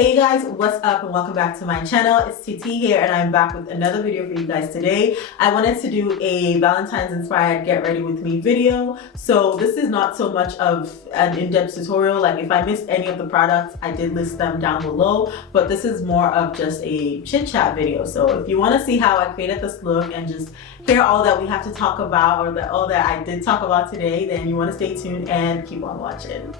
Hey guys, what's up and welcome back to my channel. It's TT here and I'm back with another video for you guys today. I wanted to do a Valentine's inspired get ready with me video. So this is not so much of an in-depth tutorial. Like if I missed any of the products, I did list them down below, but this is more of just a chit chat video. So if you want to see how I created this look and just hear all that we have to talk about or all that I did talk about today, then you want to stay tuned and keep on watching.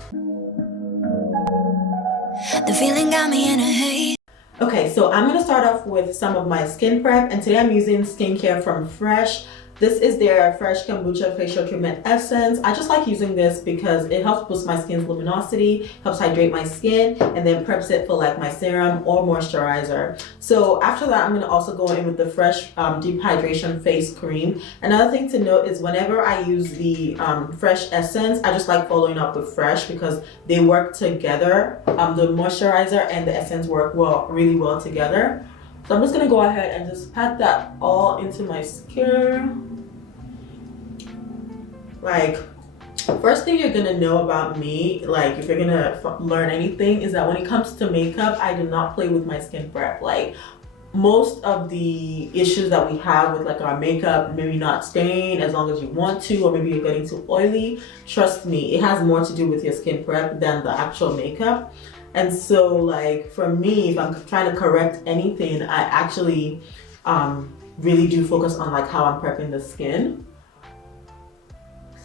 The feeling got me in a haze. Okay, so I'm gonna start off with some of my skin prep, and today I'm using skincare from Fresh. This is their Fresh Kombucha Facial Treatment Essence. I just like using this because it helps boost my skin's luminosity, helps hydrate my skin, and then preps it for like my serum or moisturizer. So after that, I'm gonna also go in with the Fresh Deep Hydration Face Cream. Another thing to note is whenever I use the Fresh Essence, I just like following up with Fresh because they work together. The moisturizer and the essence work really well together. So I'm just gonna go ahead and just pat that all into my skin. Like, first thing you're gonna know about me, like if you're gonna learn anything, is that when it comes to makeup, I do not play with my skin prep. Like most of the issues that we have with like our makeup, maybe not staying as long as you want to, or maybe you're getting too oily, trust me, it has more to do with your skin prep than the actual makeup. And so like for me, if I'm trying to correct anything, I actually really do focus on like how I'm prepping the skin.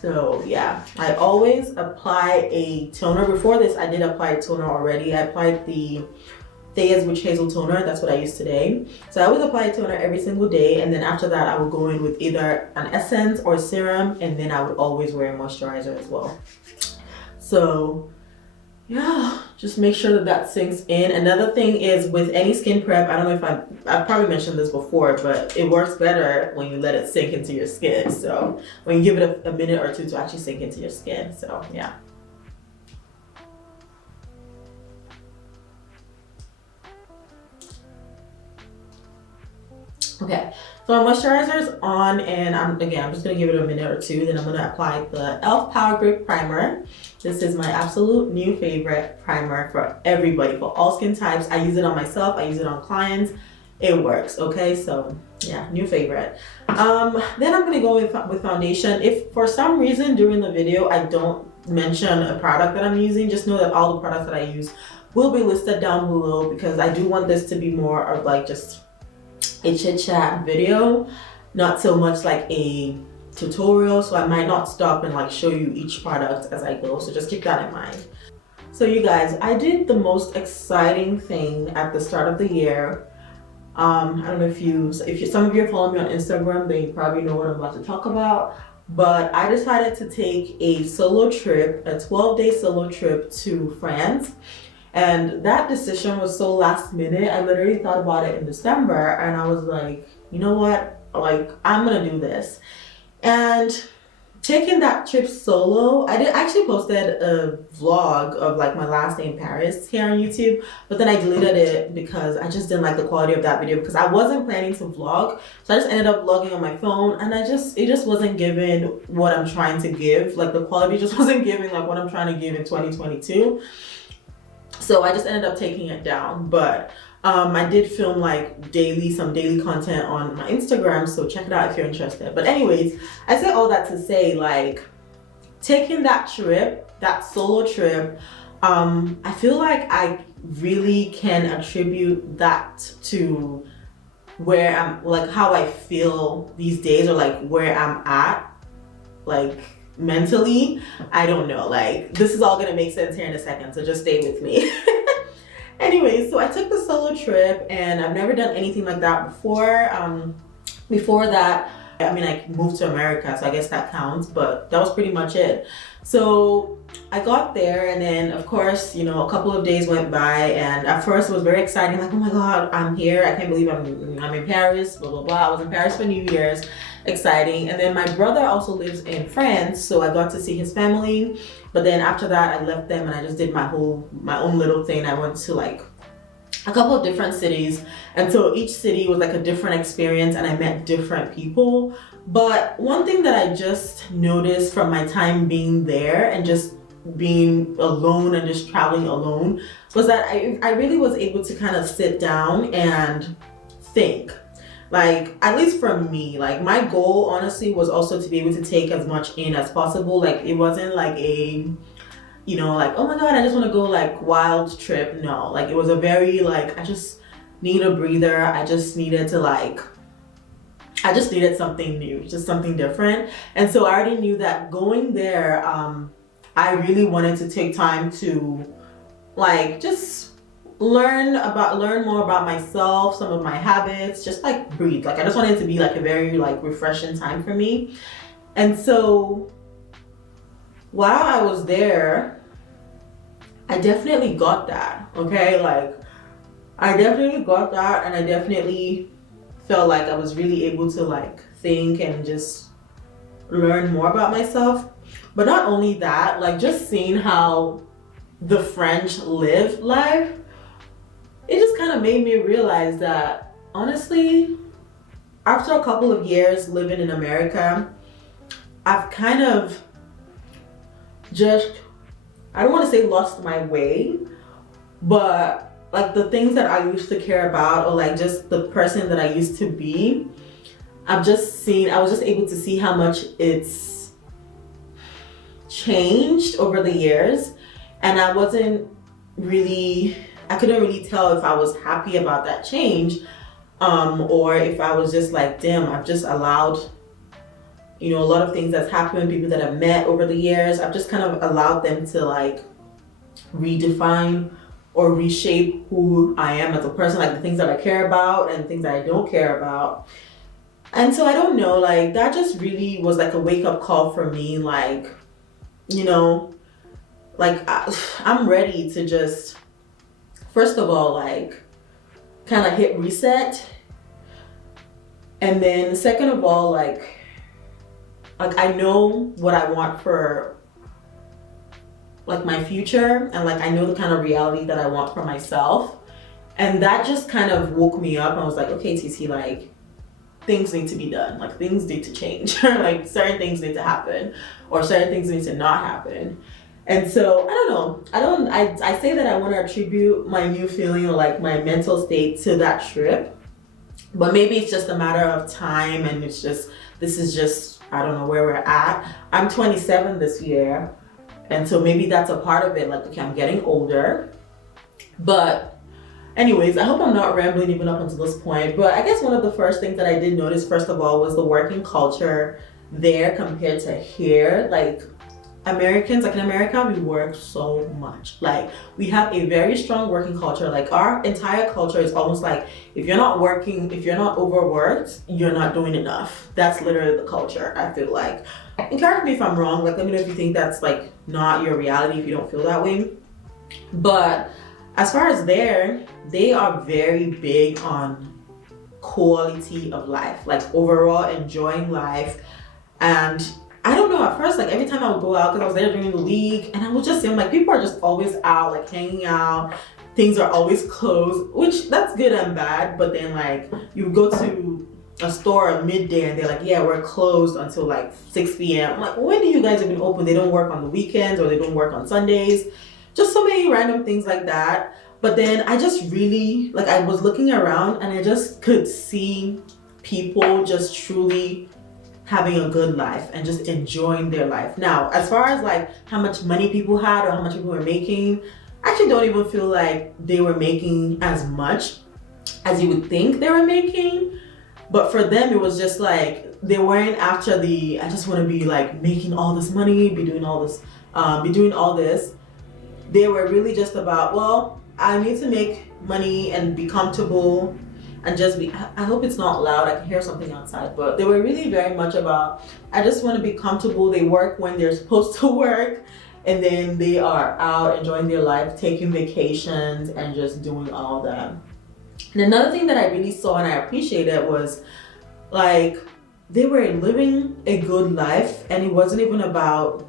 So yeah, I always apply a toner. Before this, I did apply a toner already. I applied the Thayer's Witch Hazel toner. That's what I use today. So I always apply a toner every single day, and then after that, I will go in with either an essence or serum, and then I would always wear a moisturizer as well. So yeah, just make sure that that sinks in. Another thing is with any skin prep, I don't know if I've probably mentioned this before, but it works better when you let it sink into your skin. So when you give it a minute or two to actually sink into your skin. So yeah. Okay, so my moisturizer is on, and I'm just gonna give it a minute or two. Then I'm gonna apply the e.l.f. Power Grip Primer. This is my absolute new favorite primer for everybody, for all skin types. I use it on myself, I use it on clients. It works, okay? So yeah, new favorite. Then I'm gonna go with foundation. If for some reason during the video I don't mention a product that I'm using, just know that all the products that I use will be listed down below, because I do want this to be more of like just a chit chat video, not so much like a tutorial. So I might not stop and like show you each product as I go, so just keep that in mind. So you guys, I did the most exciting thing at the start of the year. I don't know if some of you are following me on Instagram, then you probably know what I'm about to talk about, but I decided to take a solo trip, a 12-day solo trip to France. And that decision was so last minute. I literally thought about it in December, and I was like, you know what? Like, I'm gonna do this. And taking that trip solo, I actually posted a vlog of like my last day in Paris here on YouTube, but then I deleted it because I just didn't like the quality of that video, because I wasn't planning to vlog. So I just ended up vlogging on my phone, and it just wasn't giving what I'm trying to give. Like the quality just wasn't giving like what I'm trying to give in 2022. So I just ended up taking it down, but I did film like some daily content on my Instagram, so check it out if you're interested. But anyways, I say all that to say, like, taking that trip, that solo trip, I feel like I really can attribute that to where I'm, like how I feel these days, or like where I'm at, like mentally. I don't know, like this is all gonna make sense here in a second, so just stay with me. Anyway, so I took the solo trip, and I've never done anything like that before. Before that, I mean, I moved to America, so I guess that counts, but that was pretty much it. So I got there, and then of course, you know, a couple of days went by, and at first it was very exciting, like, oh my god, I'm here, I can't believe I'm in Paris, blah blah blah. I was in Paris for New Year's, exciting. And then my brother also lives in France, so I got to see his family. But then after that, I left them and I just did my own little thing. I went to like a couple of different cities, and so each city was like a different experience, and I met different people. But one thing that I just noticed from my time being there and just being alone and just traveling alone, was that I really was able to kind of sit down and think. Like, at least for me, like my goal honestly was also to be able to take as much in as possible. Like, it wasn't like a, you know, like, oh my God, I just want to go like wild trip. No, like it was a very like, I just need a breather. I just needed to like, I just needed something new, just something different. And so I already knew that going there, I really wanted to take time to like just learn more about myself, some of my habits, just like breathe. Like I just wanted it to be like a very like refreshing time for me. And so while I was there, I definitely got that, okay? Like I definitely got that, and I definitely felt like I was really able to like think and just learn more about myself. But not only that, like just seeing how the French live life, it just kind of made me realize that honestly, after a couple of years living in America, I've kind of just, I don't want to say lost my way, but like the things that I used to care about, or like just the person that I used to be, I was just able to see how much it's changed over the years. And I couldn't really tell if I was happy about that change, or if I was just like, damn, I've just allowed, you know, a lot of things that's happened, people that I've met over the years, I've just kind of allowed them to like redefine or reshape who I am as a person, like the things that I care about and things that I don't care about. And so I don't know, like that just really was like a wake-up call for me, like, you know, like I'm ready to just, first of all, like kind of hit reset. And then second of all, like I know what I want for like my future, and like I know the kind of reality that I want for myself. And that just kind of woke me up. I was like, okay, TT, like things need to be done, like things need to change, like certain things need to happen, or certain things need to not happen. And so I don't know, I say that I want to attribute my new feeling or like my mental state to that trip, but maybe it's just a matter of time, and it's just, this is just, I don't know where we're at. I'm 27 this year, and so maybe that's a part of it, like, okay, I'm getting older. But anyways, I hope I'm not rambling even up until this point, but I guess one of the first things that I did notice, first of all, was the working culture there compared to here. Like Americans, like in America, we work so much. Like we have a very strong working culture. Like our entire culture is almost like, if you're not working, if you're not overworked, you're not doing enough. That's literally the culture, I feel like. And correct me if I'm wrong, like let me know if you think that's like not your reality, if you don't feel that way. But as far as there, they are very big on quality of life, like overall enjoying life. And I don't know, at first, like every time I would go out, because I was there during the week, and I would just see, like people are just always out, like hanging out. Things are always closed, which that's good and bad. But then like you go to a store at midday and they're like, yeah, we're closed until like 6 p.m. I'm like, when do you guys even open? They don't work on the weekends, or they don't work on Sundays. Just so many random things like that. But then I just really, like I was looking around and I just could see people just truly having a good life and just enjoying their life. Now, as far as like how much money people had or how much people were making, I actually don't even feel like they were making as much as you would think they were making. But for them, it was just like, they weren't after the, I just want to be like making all this money, be doing all this. They were really just about, well, I need to make money and be comfortable and just be, I hope it's not loud, I can hear something outside, but they were really very much about, I just want to be comfortable. They work when they're supposed to work, and then they are out enjoying their life, taking vacations and just doing all that. And another thing that I really saw and I appreciated was like, they were living a good life, and it wasn't even about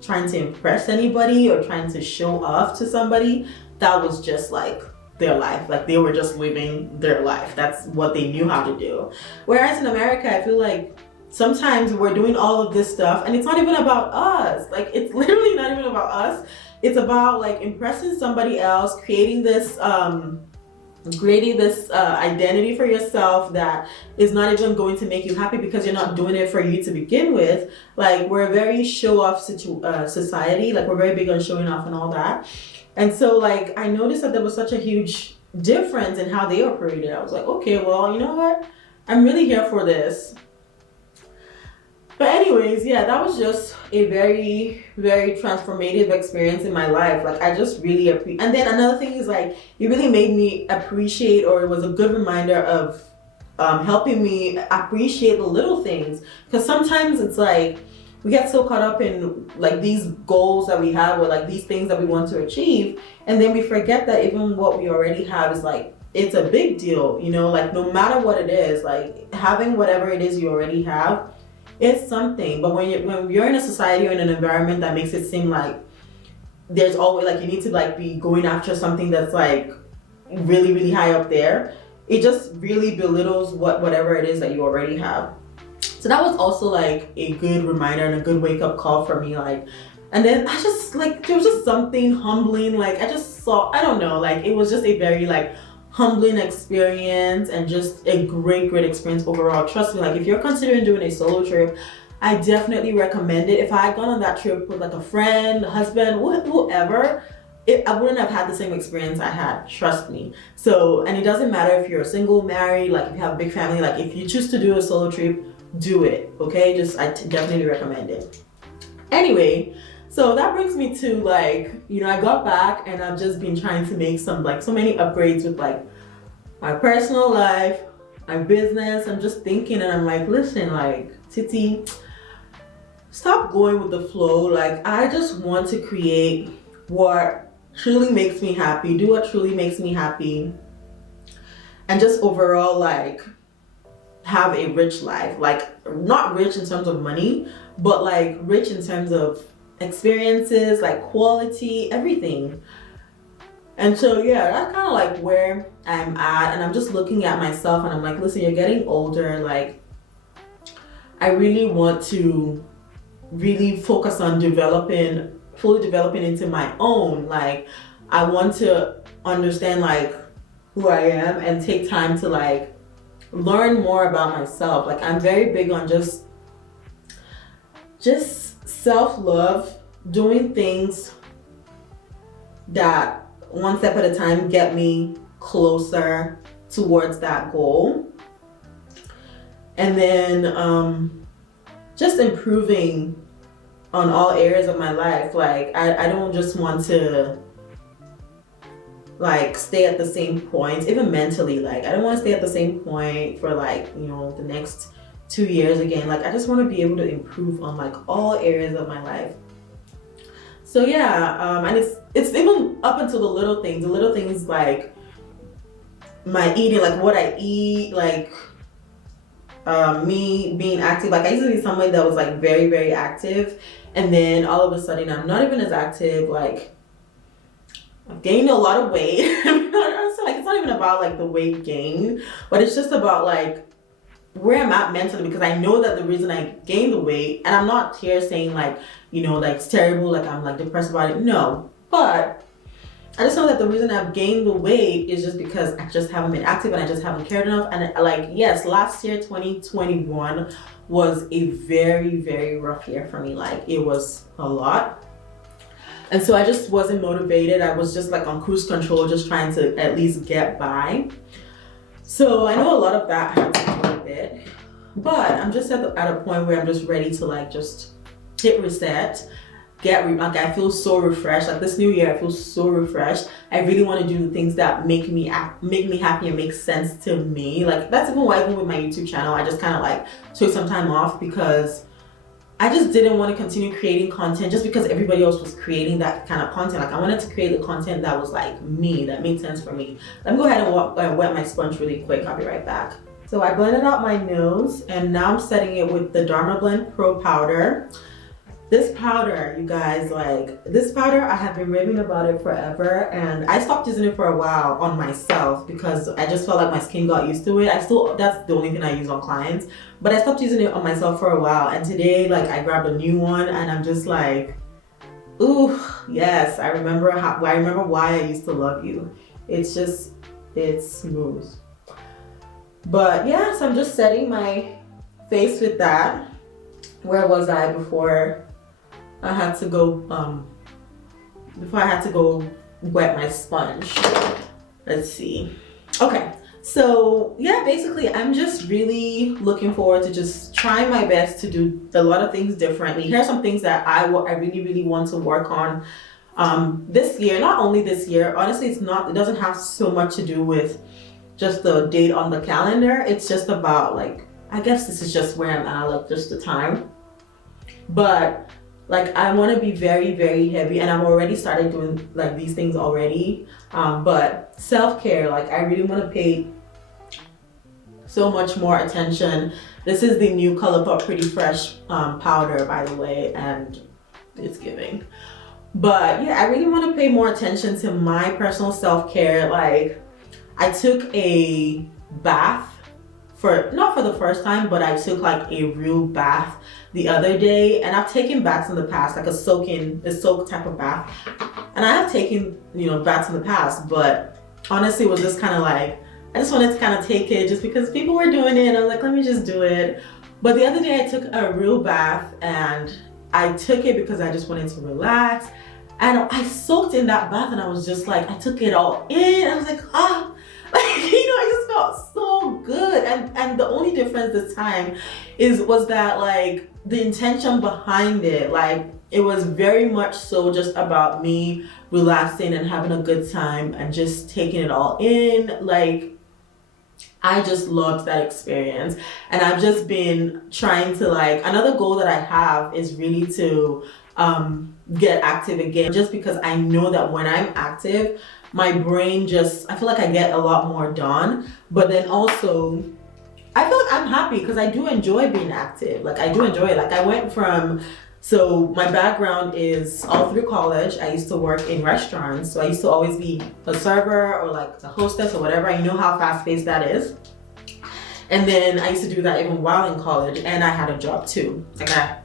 trying to impress anybody or trying to show off to somebody. That was just like their life. Like they were just living their life. That's what they knew how to do. Whereas in America, I feel like sometimes we're doing all of this stuff and it's not even about us. Like it's literally not even about us. it's about like impressing somebody else, creating this identity for yourself that is not even going to make you happy because you're not doing it for you to begin with. Like, we're a very show-off society. Like, we're very big on showing off and all that. And so like I noticed that there was such a huge difference in how they operated. I was like, okay, well, you know what, I'm really here for this. But anyways, yeah, that was just a very, very transformative experience in my life. Like, I just really appreciate. And then another thing is like, it really made me appreciate, or it was a good reminder of helping me appreciate the little things. Because sometimes it's like, we get so caught up in like these goals that we have, or like these things that we want to achieve. And then we forget that even what we already have is like, it's a big deal, you know, like no matter what it is, like having whatever it is you already have, it's something. But when you're in a society or in an environment that makes it seem like there's always like you need to like be going after something that's like really, really high up there, it just really belittles whatever it is that you already have. So that was also like a good reminder and a good wake up call for me. Like, and then I just like, there was just something humbling. Like I just saw, I don't know, like it was just a very like humbling experience and just a great experience overall. Trust me, like if you're considering doing a solo trip, I definitely recommend it. If I had gone on that trip with like a friend, husband, whoever, I wouldn't have had the same experience I had, trust me. So, and it doesn't matter if you're single, married, like if you have a big family, like if you choose to do a solo trip, do it, okay? I definitely recommend it. Anyway, so that brings me to like, you know, I got back and I've just been trying to make some like so many upgrades with like my personal life, my business. I'm just thinking and I'm like, listen, like Titi, stop going with the flow. Like I just want to create what truly makes me happy, do what truly makes me happy, and just overall like have a rich life. Like not rich in terms of money, but like rich in terms of experiences, like quality, everything. And so yeah, that's kind of like where I'm at. And I'm just looking at myself and I'm like, listen, you're getting older. Like I really want to really focus on fully developing into my own. Like I want to understand like who I am and take time to like learn more about myself. Like I'm very big on just self-love, doing things that one step at a time get me closer towards that goal. And then just improving on all areas of my life. Like I don't just want to like stay at the same point, even mentally. Like I don't want to stay at the same point for like, you know, the next 2 years again. Like I just want to be able to improve on like all areas of my life. So yeah, and it's even up until the little things like my eating, like what I eat, like me being active. Like I used to be somebody that was like very, very active, and then all of a sudden I'm not even as active. Like I've gained a lot of weight. Like it's not even about like the weight gain, but it's just about like where I'm at mentally, because I know that the reason I gained the weight, and I'm not here saying like, you know, like it's terrible, like I'm like depressed about it. No, but I just know that the reason I've gained the weight is just because I just haven't been active and I just haven't cared enough. And like, yes, last year, 2021 was a very, very rough year for me. Like it was a lot. And so I just wasn't motivated. I was just like on cruise control, just trying to at least get by. So I know a lot of that had to do with it, but I'm just at a point where I'm just ready to like just hit reset, like I feel so refreshed. Like this new year, I feel so refreshed. I really want to do the things that make me happy and make sense to me. Like that's even why, even with my YouTube channel, I just kind of like took some time off, because I just didn't want to continue creating content just because everybody else was creating that kind of content. Like I wanted to create the content that was like me, that made sense for me. Let me go ahead and wet my sponge really quick. I'll be right back. So I blended out my nose and now I'm setting it with the Dharma Blend Pro Powder. This powder, you guys, like this powder, I have been raving about it forever, and I stopped using it for a while on myself because I just felt like my skin got used to it. That's the only thing I use on clients, but I stopped using it on myself for a while, and today like I grabbed a new one and I'm just like, Ooh, yes, I remember why I used to love you. It's smooth. But yeah, so I'm just setting my face with that. Where was I before I had to go wet my sponge? Let's see. Okay, so yeah, basically I'm just really looking forward to just trying my best to do a lot of things differently. Here are some things that I really want to work on this year. Not only this year, honestly, it doesn't have so much to do with just the date on the calendar. It's just about like, I guess this is just where I'm at, like just the time. But like I want to be very, very heavy, and I've already started doing like these things already. But self-care, like I really want to pay so much more attention. This is the new Colourpop Pretty Fresh powder, by the way, and it's giving. But yeah, I really want to pay more attention to my personal self-care. Like I took a bath not for the first time, but I took like a real bath the other day, and I've taken baths in the past, like a soak type of bath, and I have taken, you know, baths in the past, but honestly it was just kind of like, I just wanted to kind of take it just because people were doing it, and I was like, let me just do it. But the other day I took a real bath, and I took it because I just wanted to relax, and I soaked in that bath, and I was just like, I took it all in. I was like, ah. Like, you know, I just felt so good. And the only difference this time was that like the intention behind it, like it was very much so just about me relaxing and having a good time and just taking it all in. Like I just loved that experience, and I've just been trying to, like, another goal that I have is really to get active again, just because I know that when I'm active, my brain I feel like I get a lot more done. But then also I feel like I'm happy because I do enjoy being active. Like I do enjoy it. Like I went from, so my background is all through college, I used to work in restaurants. So I used to always be a server or like a hostess or whatever. You know how fast paced that is. And then I used to do that even while in college, and I had a job too. Like I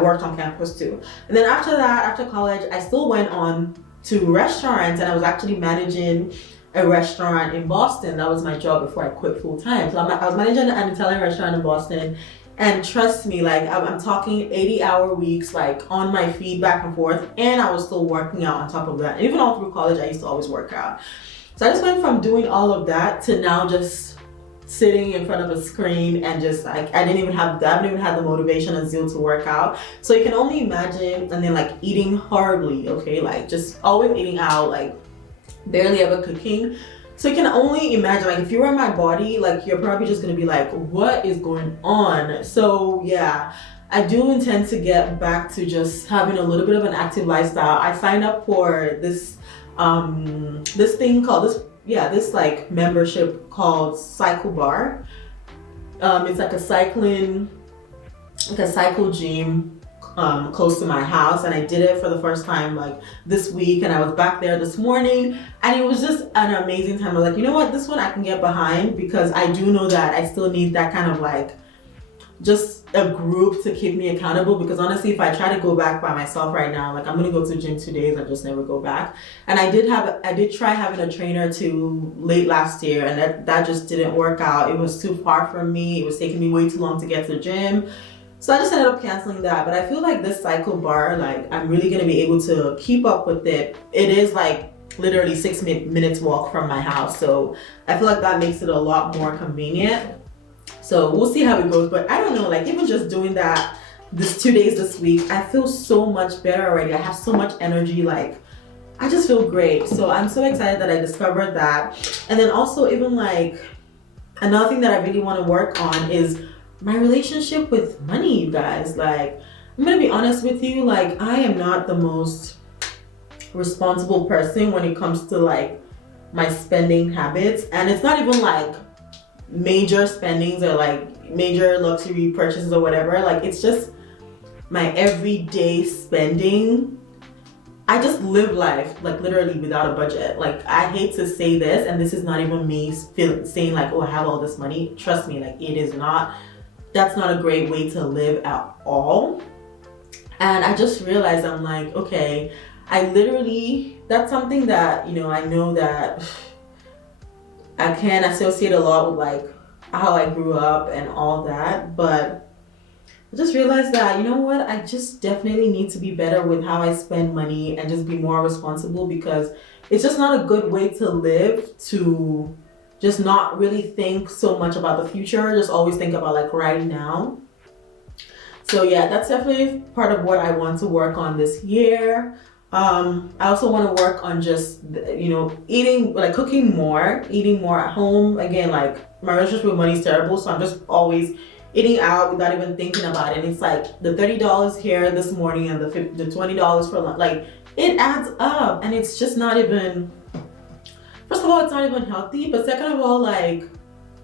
worked on campus too. And then after that, after college, I still went on to restaurants, and I was actually managing a restaurant in Boston. That was my job before I quit full time. So I was managing an Italian restaurant in Boston, and trust me, like I'm talking 80-hour weeks, like on my feet back and forth, and I was still working out on top of that. And even all through college, I used to always work out. So I just went from doing all of that to now just sitting in front of a screen and just like, I haven't even had the motivation and zeal to work out. So you can only imagine. And then like eating horribly, okay, like just always eating out, like barely ever cooking. So you can only imagine, like if you were in my body, like you're probably just gonna be like, what is going on? So yeah, I do intend to get back to just having a little bit of an active lifestyle. I signed up for this this like membership called Cycle Bar. It's like a cycle gym close to my house, and I did it for the first time like this week, and I was back there this morning, and it was just an amazing time. I was like, you know what, this one I can get behind, because I do know that I still need that kind of like just a group to keep me accountable, because honestly, if I try to go back by myself right now, like I'm gonna go to the gym 2 days and just never go back. And I did try having a trainer too late last year, and that just didn't work out. It was too far from me. It was taking me way too long to get to the gym. So I just ended up canceling that. But I feel like this Cycle Bar, like I'm really gonna be able to keep up with it. It is like literally 6 minutes walk from my house. So I feel like that makes it a lot more convenient. So we'll see how it goes, but I don't know, like even just doing that this 2 days this week, I feel so much better already. I have so much energy, like I just feel great. So I'm so excited that I discovered that. And then also even like another thing that I really want to work on is my relationship with money, you guys. Like I'm gonna be honest with you, like I am not the most responsible person when it comes to like my spending habits. And it's not even like major spendings or like major luxury purchases or whatever. Like it's just my everyday spending. I just live life like literally without a budget. Like I hate to say this, and this is not even me saying like, oh, I have all this money. Trust me, like it is not. That's not a great way to live at all. And I just realized, I'm like, okay, that's something that, you know, I know that I can associate a lot with like how I grew up and all that, but I just realized that, you know what, I just definitely need to be better with how I spend money and just be more responsible, because it's just not a good way to live, to just not really think so much about the future, just always think about like right now. So yeah, that's definitely part of what I want to work on this year. I also want to work on just, you know, eating, like eating more at home. Again, like my relationship with money is terrible, so I'm just always eating out without even thinking about it. And it's like the $30 here this morning and the $20 for lunch, like it adds up, and it's just not even, first of all, it's not even healthy, but second of all, like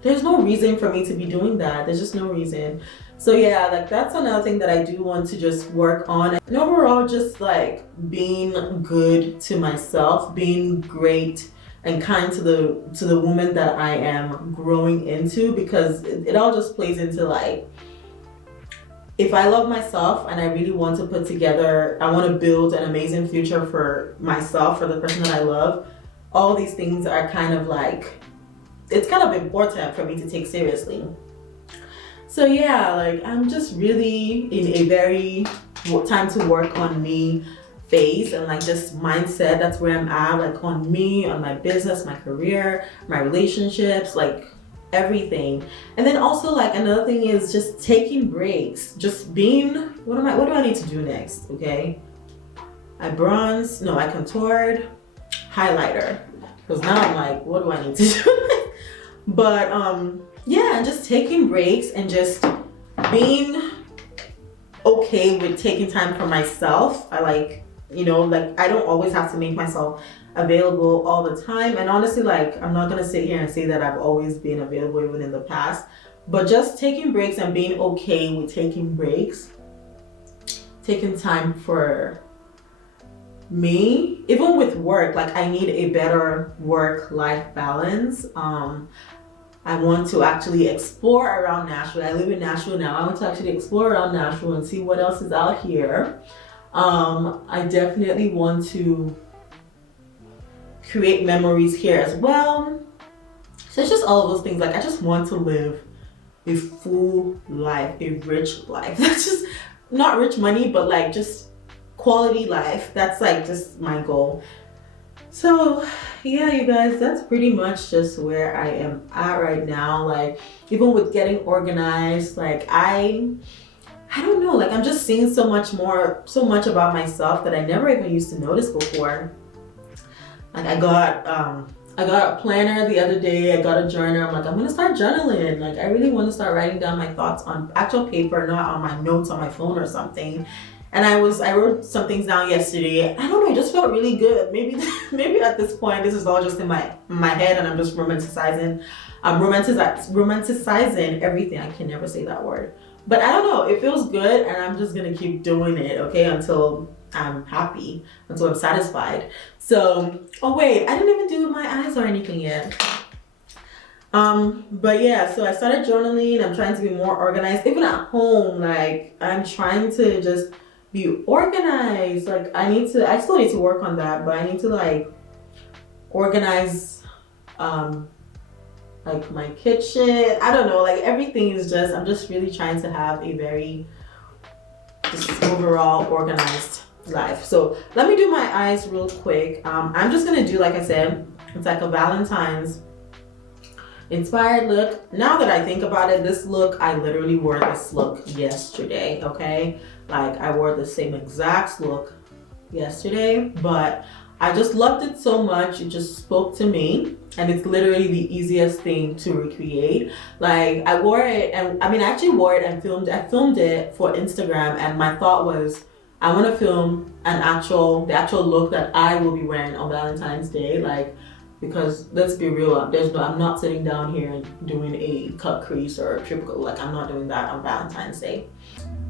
there's no reason for me to be doing that. There's just no reason. So yeah, like that's another thing that I do want to just work on. And overall, just like being good to myself, being great and kind to the woman that I am growing into, because it all just plays into like, if I love myself and I really want to put together, I want to build an amazing future for myself, for the person that I love, all these things are kind of like, it's kind of important for me to take seriously. So yeah, like I'm just really in a very time to work on me phase, and like just mindset. That's where I'm at, like on me, on my business, my career, my relationships, like everything. And then also like another thing is just taking breaks, just being, what do I need to do next? Okay, I contoured, highlighter, because now I'm like, what do I need to do? But yeah, and just taking breaks and just being okay with taking time for myself. I like, you know, like I don't always have to make myself available all the time. And honestly, like I'm not gonna sit here and say that I've always been available even in the past, but just taking breaks and being okay with taking breaks, taking time for me, even with work. Like I need a better work-life balance. I want to actually explore around Nashville. I live in Nashville now. I want to actually explore around Nashville and see what else is out here. I definitely want to create memories here as well. So it's just all of those things. Like I just want to live a full life, a rich life. That's just not rich money, but like just quality life. That's like just my goal. So yeah, you guys, that's pretty much just where I am at right now. Like even with getting organized, like I don't know, like I'm just seeing so much about myself that I never even used to notice before. Like I got a planner the other day, I got a journal. I'm like, I'm gonna start journaling. Like I really want to start writing down my thoughts on actual paper, not on my notes on my phone or something. And I wrote some things down yesterday. I don't know, it just felt really good. Maybe at this point, this is all just in my head, and I'm just romanticizing everything. I can never say that word. But I don't know, it feels good, and I'm just gonna keep doing it, okay, until I'm happy, until I'm satisfied. So, oh wait, I didn't even do my eyes or anything yet. But yeah, so I started journaling. I'm trying to be more organized, even at home. Like I'm trying to just be organized. Like I still need to work on that, but I need to like organize like my kitchen. I don't know, like everything is just, I'm just really trying to have a very just overall organized life. So let me do my eyes real quick. I'm just gonna do, like I said, it's like a Valentine's inspired look. Now that I think about it, this look, I literally wore this look yesterday, okay? Like I wore the same exact look yesterday, but I just loved it so much. It just spoke to me, and it's literally the easiest thing to recreate. Like I wore it, and I actually wore it and I filmed it for Instagram, and my thought was, I want to film the actual look that I will be wearing on Valentine's Day. Like, because let's be real, I'm not sitting down here and doing a cut crease or a triple, like I'm not doing that on Valentine's Day.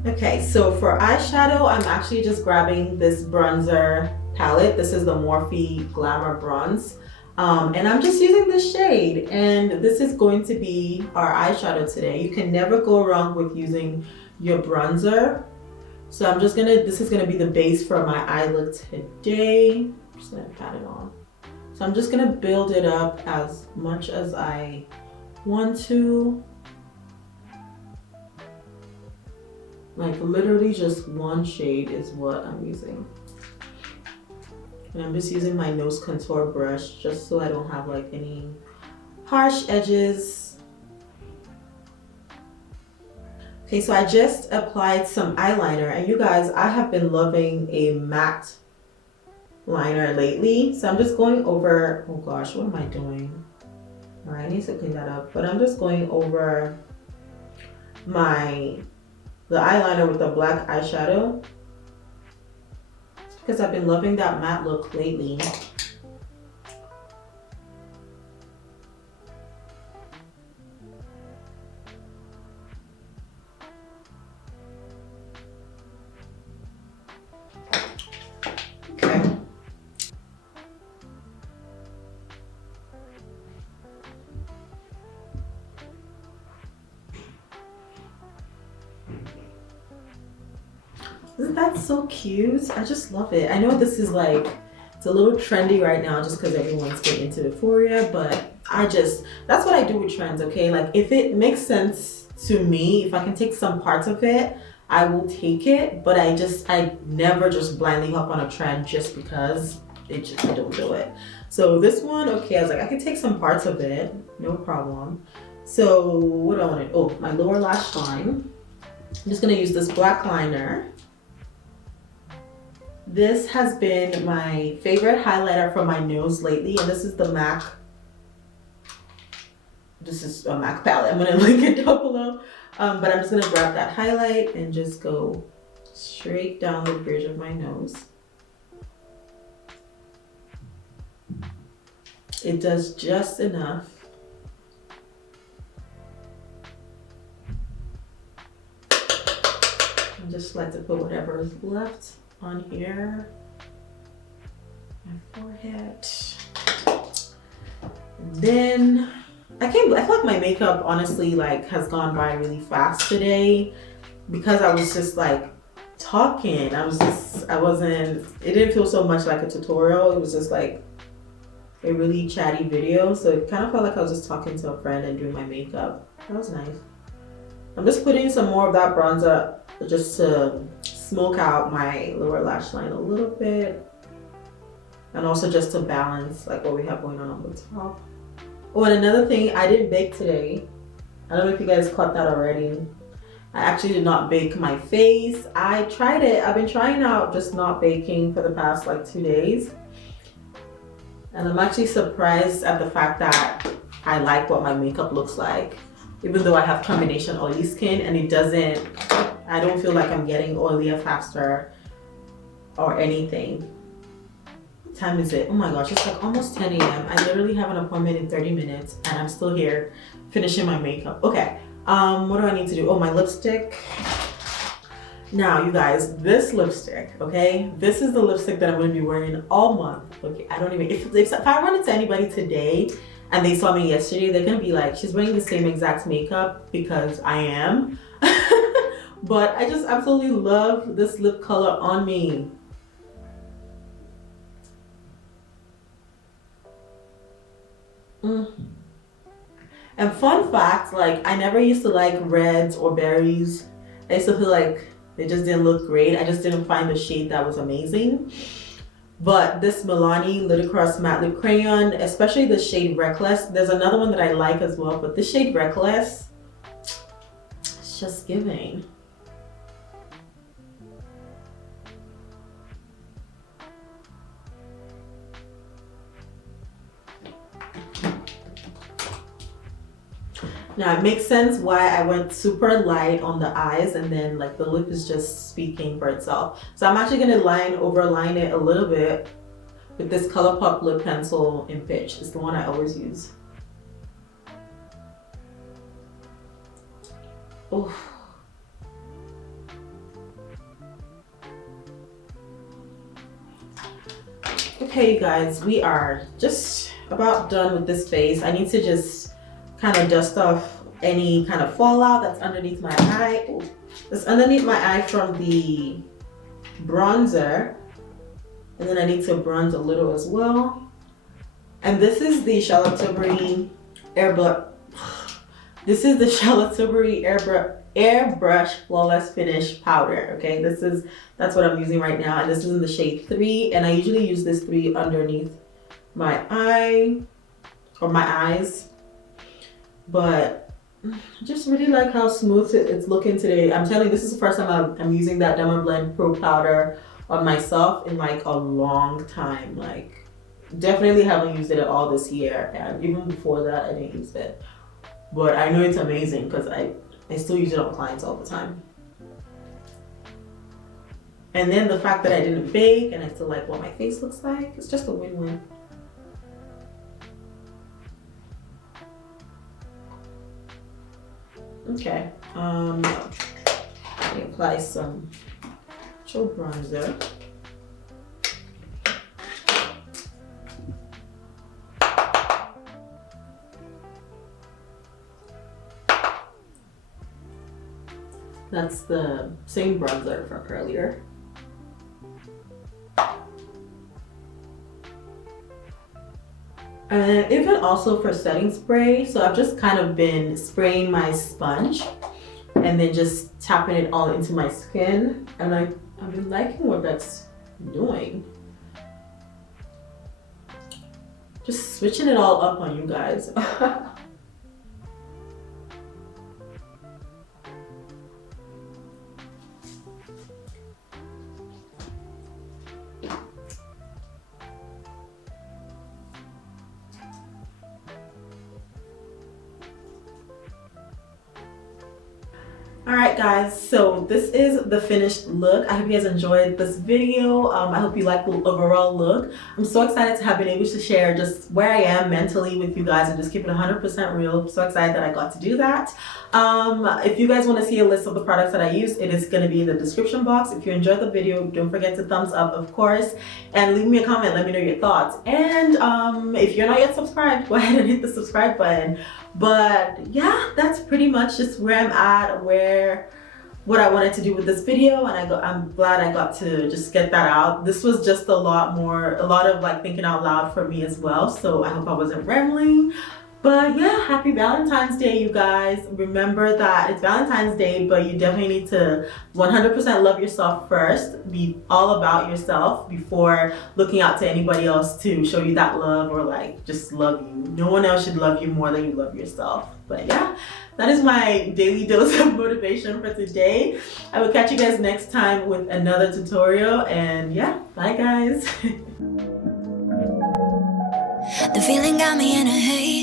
Okay, so for eyeshadow, I'm actually just grabbing this bronzer palette. This is the Morphe Glamour Bronze. And I'm just using this shade, and this is going to be our eyeshadow today. You can never go wrong with using your bronzer So I'm just gonna, this is gonna be the base for my eye look today. I'm just gonna pat it on. So I'm just gonna build it up as much as I want to. Like literally just one shade is what I'm using. And I'm just using my nose contour brush just so I don't have like any harsh edges. Okay, so I just applied some eyeliner, and you guys, I have been loving a matte liner lately. So I'm just going over, oh gosh, what am I doing? All right, I need to clean that up, but I'm just going over the eyeliner with the black eyeshadow because I've been loving that matte look lately. Isn't that so cute? I just love it. I know this is like, it's a little trendy right now just because everyone's getting into euphoria, but that's what I do with trends, okay? Like if it makes sense to me, if I can take some parts of it, I will take it, but I never just blindly hop on a trend just because I don't do it. So this one, okay, I was like, I can take some parts of it, no problem. So what do I want to, oh, my lower lash line. I'm just gonna use this black liner. This has been my favorite highlighter for my nose lately, and this is the MAC. This is a MAC palette. I'm gonna link it down below. But I'm just gonna grab that highlight and just go straight down the bridge of my nose. It does just enough. I just like to put whatever is left on here, my forehead. And then I feel like my makeup honestly like has gone by really fast today because I was just like talking. It didn't feel so much like a tutorial. It was just like a really chatty video. So it kind of felt like I was just talking to a friend and doing my makeup. That was nice. I'm just putting some more of that bronzer just to smoke out my lower lash line a little bit, and also just to balance like what we have going on the top. Oh, and another thing, I didn't bake today. I don't know if you guys caught that already. I actually did not bake my face. I tried it. I've been trying out just not baking for the past like 2 days, and I'm actually surprised at the fact that I like what my makeup looks like, even though I have combination oily skin, and I don't feel like I'm getting oilier faster or anything. What time is it? Oh my gosh, it's like almost 10 a.m. I literally have an appointment in 30 minutes and I'm still here finishing my makeup. Okay, what do I need to do? Oh, my lipstick. Now, you guys, this lipstick, okay? This is the lipstick that I'm gonna be wearing all month. Okay, I don't even, if I run into anybody today and they saw me yesterday, they're gonna be like, she's wearing the same exact makeup, because I am. But I just absolutely love this lip color on me. And fun fact, like I never used to like reds or berries. I used to feel like they just didn't look great. I just didn't find the shade that was amazing. But this Milani Ludicrous Matte Lip Crayon, especially the shade Reckless, there's another one that I like as well, but this shade Reckless, it's just giving. Now it makes sense why I went super light on the eyes, and then like the lip is just speaking for itself. So I'm actually gonna overline it a little bit with this Colourpop lip pencil in Pitch. It's the one I always use. Oh. Okay, you guys, we are just about done with this face. I need to just kind of dust off any kind of fallout that's underneath my eye. Ooh, that's underneath my eye from the bronzer. And then I need to bronze a little as well. And this is the Charlotte Tilbury Airbrush. This is the Charlotte Tilbury Airbrush Flawless Finish Powder. Okay, that's what I'm using right now, and this is in the shade 3. And I usually use this 3 underneath my eye or my eyes, but I just really like how smooth it's looking today. I'm telling you, this is the first time I'm using that Diamond Blend Pro Powder on myself in like a long time. Like, definitely haven't used it at all this year, and even before that I didn't use it. But I know it's amazing because I still use it on clients all the time. And then the fact that I didn't bake and I still like what my face looks like, it's just a win-win. Okay, let me apply some chill bronzer. That's the same bronzer from earlier. And even also for setting spray, so I've just kind of been spraying my sponge and then just tapping it all into my skin, and I've been liking what that's doing. Just switching it all up on you guys. Alright guys, so this is the finished look. I hope you guys enjoyed this video. I hope you like the overall look. I'm so excited to have been able to share just where I am mentally with you guys and just keep it 100% real. I'm so excited that I got to do that. If you guys want to see a list of the products that I use, it is going to be in the description box. If you enjoyed the video, don't forget to thumbs up, of course, and leave me a comment. Let me know your thoughts. And if you're not yet subscribed, go ahead and hit the subscribe button. But yeah, that's pretty much just where I'm at, what I wanted to do with this video, and I'm glad I got to just get that out. This was just a lot of like thinking out loud for me as well, so I hope I wasn't rambling. But yeah, happy Valentine's Day, you guys. Remember that it's Valentine's Day, but you definitely need to 100% love yourself first. Be all about yourself before looking out to anybody else to show you that love or like just love you. No one else should love you more than you love yourself. But yeah, that is my daily dose of motivation for today. I will catch you guys next time with another tutorial, and yeah, bye guys. The feeling got me in a haze.